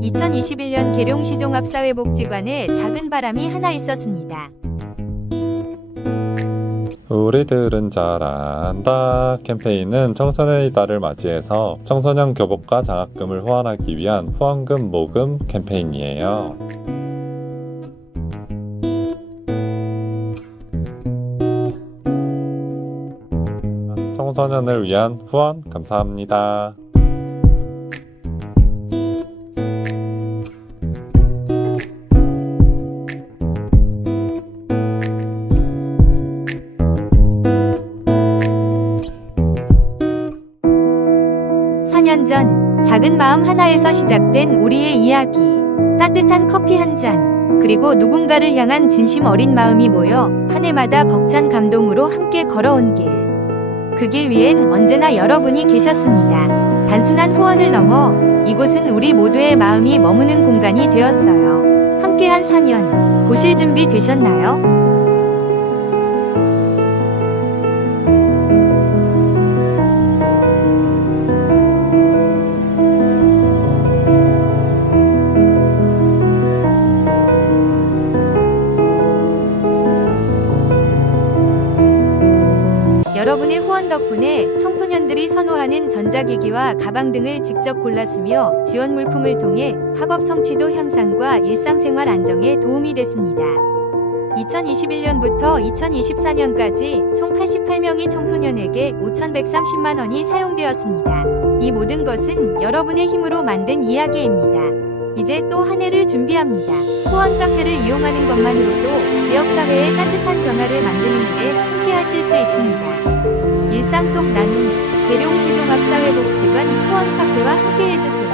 2021년 계룡시 종합사회복지관에 작은 바람이 하나 있었습니다. 우리들은 잘한다 캠페인은 청소년의 달을 맞이해서 청소년 교복과 장학금을 후원하기 위한 후원금 모금 캠페인이에요. 청소년을 위한 후원 감사합니다. 사년전 작은 마음 하나에서 시작된 우리의 이야기. 따뜻한 커피 한 잔, 그리고 누군가를 향한 진심 어린 마음이 모여 한 해마다 벅찬 감동으로 함께 걸어온 길. 그 길 위엔 언제나 여러분이 계셨습니다. 단순한 후원을 넘어 이곳은 우리 모두의 마음이 머무는 공간이 되었어요. 함께한 4년, 보실 준비 되셨나요? 여러분의 후원 덕분에 청소년들이 선호하는 전자기기와 가방 등을 직접 골랐으며 지원 물품을 통해 학업 성취도 향상과 일상생활 안정에 도움이 됐습니다. 2021년부터 2024년까지 총 88명의 청소년에게 5,130만 원이 사용되었습니다. 이 모든 것은 여러분의 힘으로 만든 이야기입니다. 이제 또 한 해를 준비합니다. 후원 카페를 이용하는 것만으로도 지역사회의 따뜻한 변화를 만드는 일에 함께 하실 수 있습니다. 일상 속 나눔, 계룡시종합사회복지관 후원 카페와 함께 해주세요.